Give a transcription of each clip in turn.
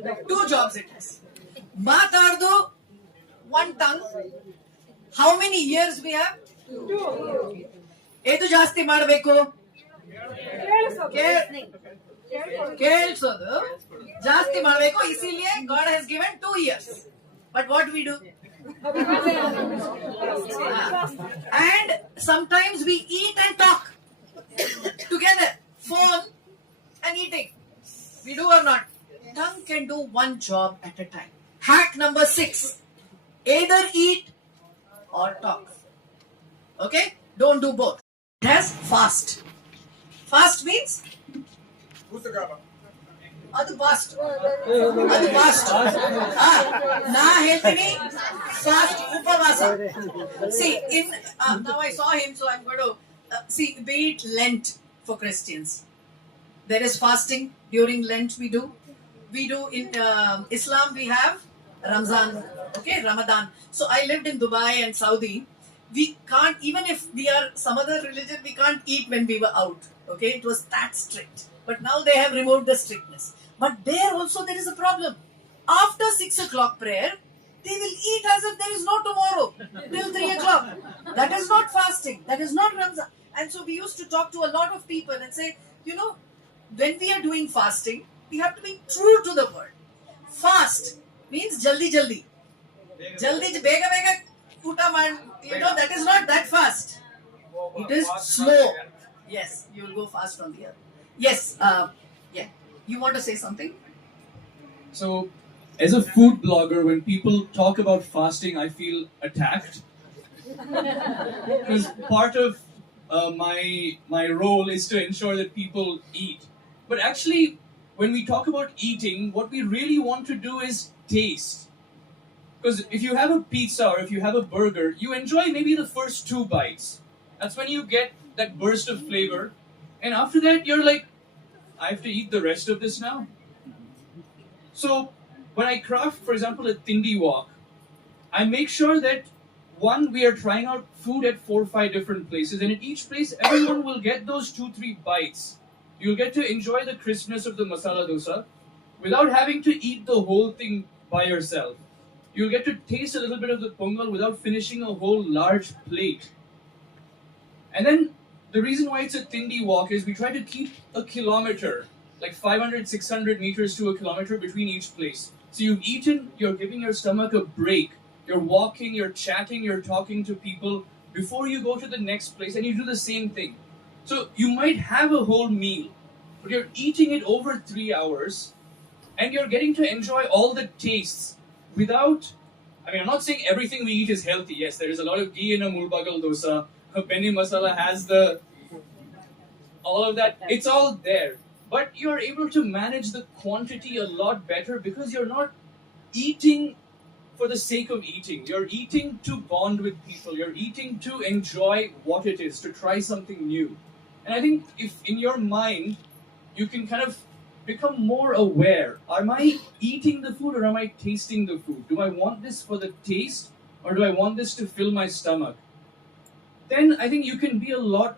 Two jobs it has. Matardu, one tongue. How many years we have? Edu ಜಾಸ್ತಿ ಮಾಡಬೇಕು ಕೇಳಿಸೋದು ಜಾಸ್ತಿ ಮಾಡಬೇಕು ಇಸಿಲಿಯೇ God has given 2 years. But what we do? And sometimes we eat and talk together, phone and eating. We do or not? Tongue can do one job at a time. Hack number 6. Either eat or talk. Okay? Don't do both. It has fast. Fast means? ಅದು fast ಅದು fast ನಾ ಹೇಳ್ತೀನಿ fast ಉಪವಾಸ see in now I saw him, so I'm going to see, be it Lent for Christians, there is fasting during Lent. We do in Islam we have Ramzan, okay, Ramadan. So I lived in Dubai and Saudi. We can't, even if we are some other religion, we can't eat when we were out, okay, it was that strict. But now they have removed the strictness. But there also there is a problem. After 6 o'clock prayer, they will eat as if there is no tomorrow till 3 o'clock. That is not fasting. That is not Ramzan. And so we used to talk to a lot of people and say, you know, when we are doing fasting, we have to be true to the word. Fast means jaldi jaldi. Jaldi bega bega uta man. You know, that is not that fast. It is slow. Yes, you will go fast from here. Yes, yeah. You want to say something? So, as a food blogger, when people talk about fasting, I feel attacked. Because part of my role is to ensure that people eat. But actually, when we talk about eating, what we really want to do is taste. Because if you have a pizza or if you have a burger, you enjoy maybe the first 2 bites. That's when you get that burst of flavor. And after that, you're like, I have to eat the rest of this now. So, when I craft, for example, a Tindi walk, I make sure that, one, we are trying out food at 4 or 5 different places, and at each place, everyone will get those 2-3 bites. You'll get to enjoy the crispness of the masala dosa without having to eat the whole thing by yourself. You'll get to taste a little bit of the pongal without finishing a whole large plate. And then, the reason why it's a Tindi walk is we try to keep a kilometer, like 500, 600 meters to a kilometer between each place. So you've eaten, you're giving your stomach a break. You're walking, you're chatting, you're talking to people before you go to the next place, and you do the same thing. So you might have a whole meal, but you're eating it over 3 hours, and you're getting to enjoy all the tastes without, I mean, I'm not saying everything we eat is healthy. Yes, there is a lot of ghee in a mulbagal dosa. A penny masala has all of that. It's all there. But you're able to manage the quantity a lot better because you're not eating for the sake of eating. You're eating to bond with people. You're eating to enjoy what it is, to try something new. And I think if in your mind, you can kind of become more aware. Am I eating the food or am I tasting the food? Do I want this for the taste or do I want this to fill my stomach? Then I think you can be a lot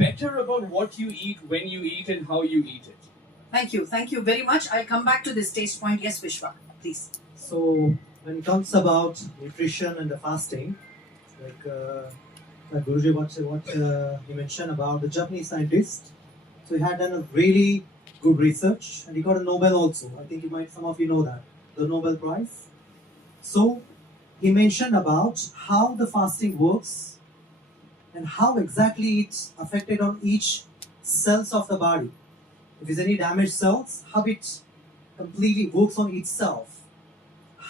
better about what you eat, when you eat, and how you eat it. Thank you very much. I'll come back to this taste point. Yes, Vishwa, please. So, when it comes about nutrition and the fasting, like Guruji, what he mentioned about the Japanese scientist, so he had done a really good research and he got a Nobel also. I think some of you know that, the Nobel Prize. So, he mentioned about how the fasting works and how exactly it's affected on each cells of the body. If there's any damaged cells, how it completely works on itself.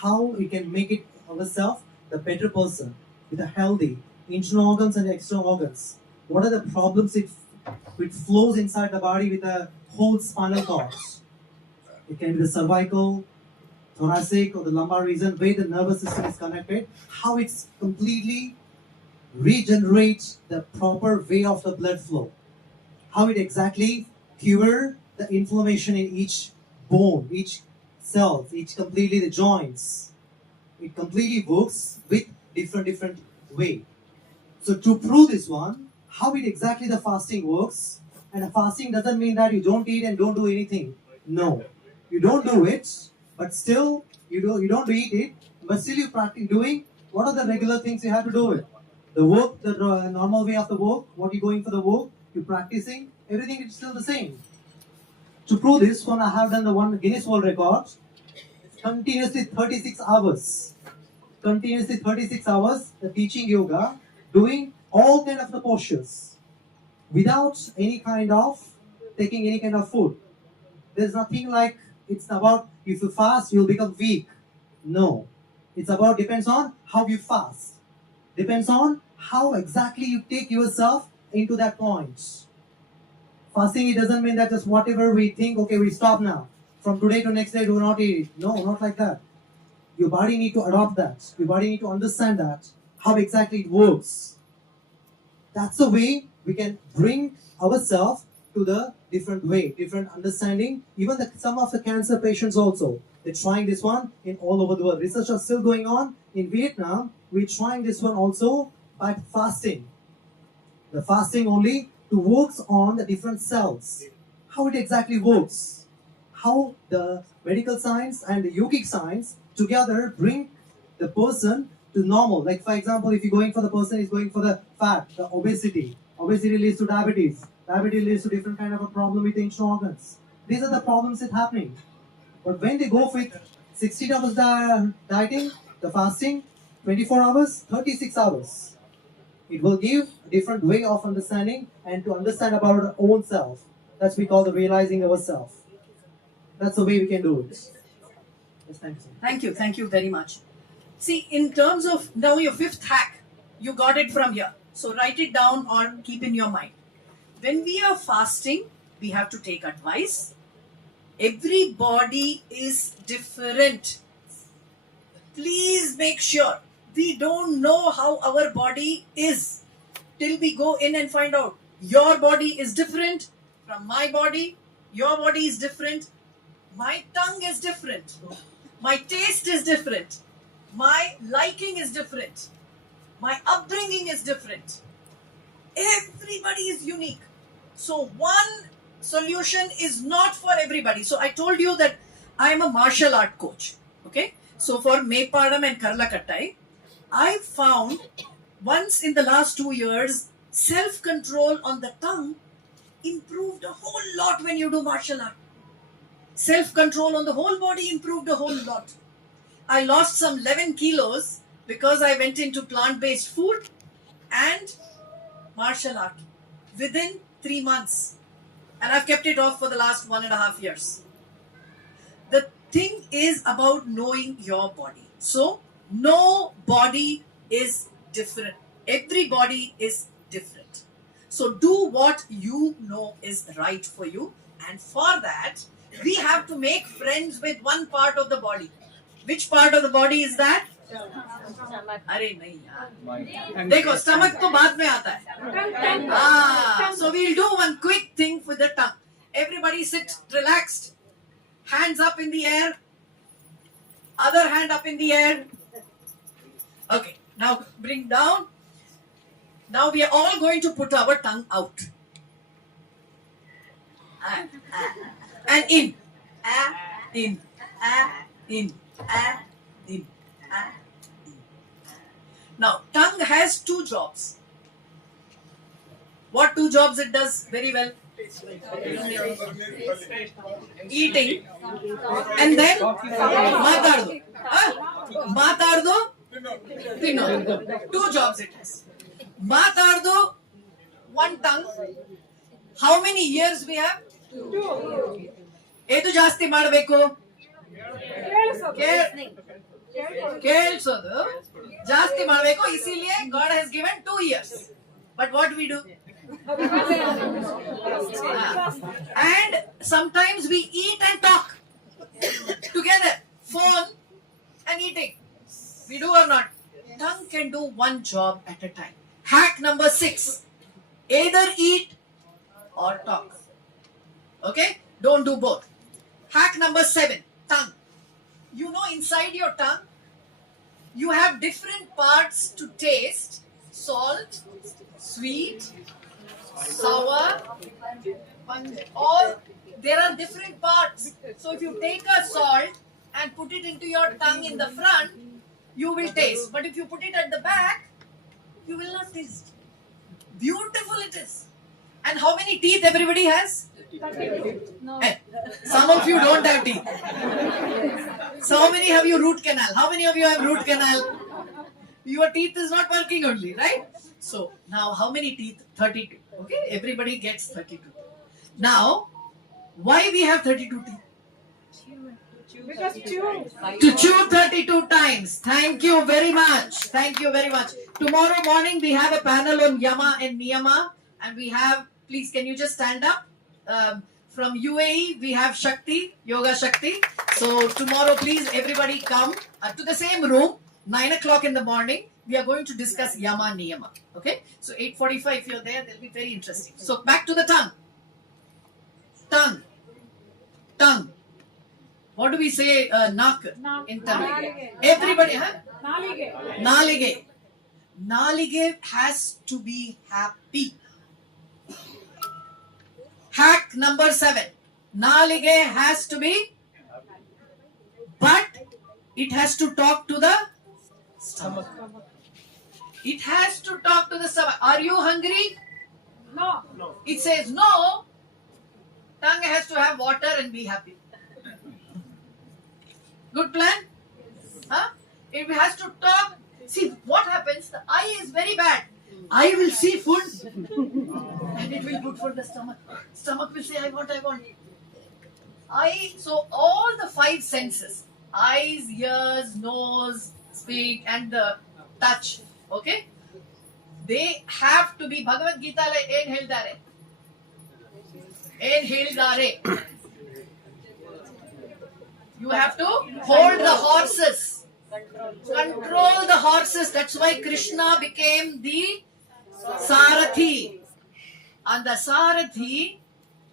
How it can make it ourselves the better person with a healthy internal organs and external organs. What are the problems it flows inside the body with the whole spinal cord. It can be the cervical, thoracic or the lumbar region where the nervous system is connected. How it's completely regenerates the proper way of the blood flow. How it exactly cure the inflammation in each bone, each cell, each completely the joints. It completely works with different way. So to prove this one, how it exactly the fasting works, and the fasting doesn't mean that you don't eat and don't do anything. No, you don't do it, but still you don't eat it, but still you practice doing what are the regular things you have to do it. The work, the normal way of the work, what you're going for the work, you're practicing, everything is still the same. To prove this one, I have done the one Guinness World Record, continuously 36 hours. Continuously 36 hours teaching yoga, doing all kind of the postures without any kind of taking any kind of food. There's nothing like it's about if you fast you'll become weak. No, it's about depends on how you fast. Depends on how exactly you take yourself into that point. Fasting, it doesn't mean that just whatever we think, okay, we stop now. From today to next day, do not eat. No, not like that. Your body need to adopt that. Your body need to understand that, how exactly it works. That's the way we can bring ourselves to the different way, different understanding. Even some of the cancer patients also, they're trying this one in all over the world. Research is still going on. In Vietnam, we're trying this one also by fasting. The fasting only to works on the different cells. How it exactly works. How the medical science and the yogic science together bring the person to normal. Like for example, if you're going for the person is going for the fat, the obesity. Obesity leads to diabetes. Diabetes leads to different kind of a problem with the internal organs. These are the problems that happening. But when they go with 16 hours dieting, the fasting, 24 hours, 36 hours, it will give a different way of understanding and to understand about our own self. That's we call the realizing ourself. That's the way we can do it. Yes, thank you. Thank you very much. See, in terms of now your fifth hack, you got it from here. So write it down or keep in your mind. When we are fasting, we have to take advice. Every body is different. Please make sure we don't know how our body is till we go in and find out. Your body is different from my body. Your body is different. My tongue is different. My taste is different. My liking is different. My upbringing is different. Everybody is unique. So one solution is not for everybody. So I told you that I am a martial art coach. Okay. So for Mepadam and Karlakattai, I found once in the last 2 years, self-control on the tongue improved a whole lot when you do martial art. Self-control on the whole body improved a whole lot. I lost some 11 kilos because I went into plant-based food and martial art within 3 months. And I've kept it off for the last 1.5 years. The thing is about knowing your body. So, no body is different. Every body is different. So, do what you know is right for you. And for that, we have to make friends with one part of the body. Which part of the body is that? अरे नहीं यार देखो stomach तो बाद में आता है so we'll do one quick thing with the tongue. Everybody sit relaxed, hands up in the air, other hand up in the air. Okay, now bring down. Now we are all going to put our tongue out and in in in in. Now, tongue has 2 jobs. What 2 jobs it does very well? Eating and then matardo. Matardo, tinno. 2 jobs it has. Matardo, 1 tongue. How many years we have? 2. Edu ಜಾಸ್ತಿ ಮಾಡಬೇಕು ಕೇಳಿಸೋದು ಜಾಸ್ತಿ ಮಾಡಬೇಕು ಇಸಿಲಿಯೇ God has given 2 years. But what do we do? And sometimes we eat and talk together, phone and eating. We do or not? Tongue can do 1 job at a time. Hack number 6. Either eat or talk. Okay? Don't do both. Hack number 7. Tongue. You know, inside your tongue, you have different parts to taste. Salt, sweet, sour, all. There are different parts. So if you take a salt and put it into your tongue in the front, you will taste. But if you put it at the back, you will not taste. Beautiful it is. And how many teeth everybody has? No. Hey, some of you don't have teeth. So how many have you root canal? How many of you have root canal? Your teeth is not working only, right? So now how many teeth? 32. Okay, everybody gets 32. Now, why we have 32 teeth? Because chew. To chew 32 times. Thank you very much. Thank you very much. Tomorrow morning we have a panel on Yama and Niyama, and we have, please can you just stand up? From UAE we have Shakti, Yoga Shakti. So tomorrow please everybody come to the same room, 9 o'clock in the morning. We are going to discuss Yama Niyama. Okay? So 8:45 if you're there, they'll be very interesting. So back to the tongue. Tongue. Tongue. What do we say? Nak in Tamil. Nalige. Everybody, huh? Nalige. Nalige. Nalige has to be happy. Hack number 7. Nalige has to be, but it has to talk to the stomach. It has to talk to the stomach. Are you hungry? No. It says no. Tongue has to have water and be happy. Good plan? Huh? It has to talk. See what happens? The eye is very bad. Eye will see food and it will good for the stomach. Stomach will say, I want. Eye, so all the 5 senses, eyes, ears, nose, speak, and the touch, okay? They have to be, Bhagavad Gita ಏನ್ ಹೇಳ್ತಾರೆ? ಏನ್ ಹೇಳಿದ್ದಾರೆ? You have to hold the horses. Control the horses. That's why Krishna became the Sarathi. And the Sarathi,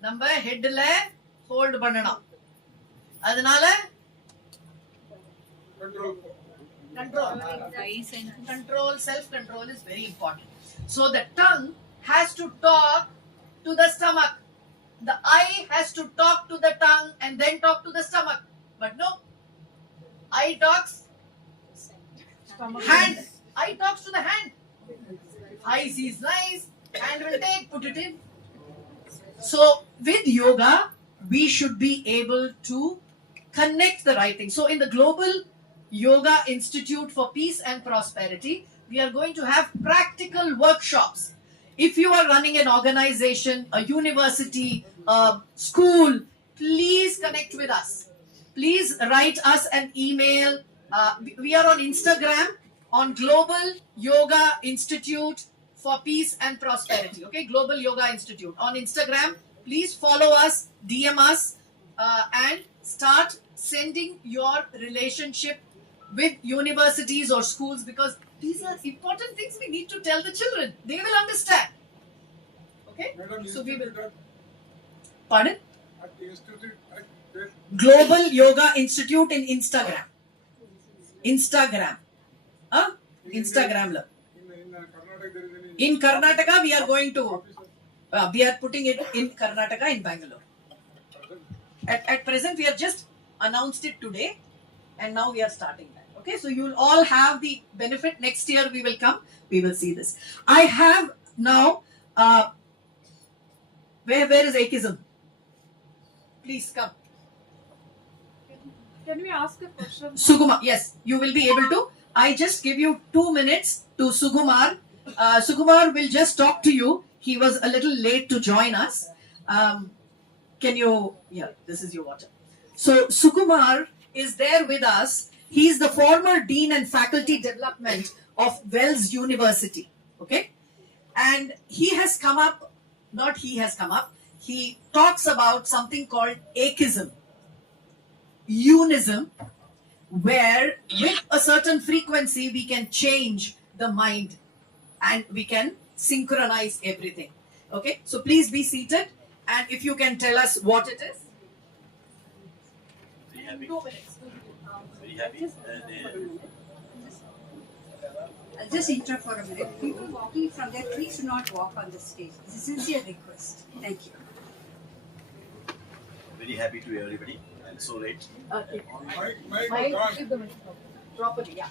நம்ம ஹெட்ல hold பண்ணணும். அதனால control, self-control is very important. So the tongue has to talk to the stomach. The eye has to talk to the tongue and then talk to the stomach. But no, eye talks, hand. Eye talks to the hand. Eye sees nice, hand will take, put it in. So with yoga, we should be able to connect the right thing. So in the Global Yoga Institute for Peace and Prosperity, we are going to have practical workshops. If you are running an organization, a university, a school, please connect with us. Please write us an email. We are on Instagram on Global Yoga Institute for Peace and Prosperity. Okay, Global Yoga Institute on Instagram. Please follow us, DM us, and start sending your relationship with universities or schools, because these are important things we need to tell the children. They will understand. Okay? So we will. Pardon? Global Yoga Institute in Instagram. Instagram. Huh? Instagram. In Karnataka, we are going to, we are putting it in Karnataka, in Bangalore. At present, we have just announced it today, and now we are starting that. Okay, so you will all have the benefit. Next year we will come, we will see this. I have now, where is atheism? Please come. Can we ask a question? Suguma, yes, you will be able to. I just give you 2 minutes to Sugumar. Sugumar will just talk to you. He was a little late to join us. Can you, yeah, this is your water. So Sukumar is there with us. He is the former Dean and Faculty Development of Wells University. Okay? And he has come up, not he has come up, he talks about something called acheism, unism, where with a certain frequency we can change the mind and we can synchronize everything. Okay? So please be seated, and if you can tell us what it is. Very happy. 2 minutes. Very happy. I'll just interrupt for a minute. People walking from there, please do not walk on the stage. It's a sincere request. Thank you. Very happy to everybody. It's so late. Mic, give the mic properly, yeah.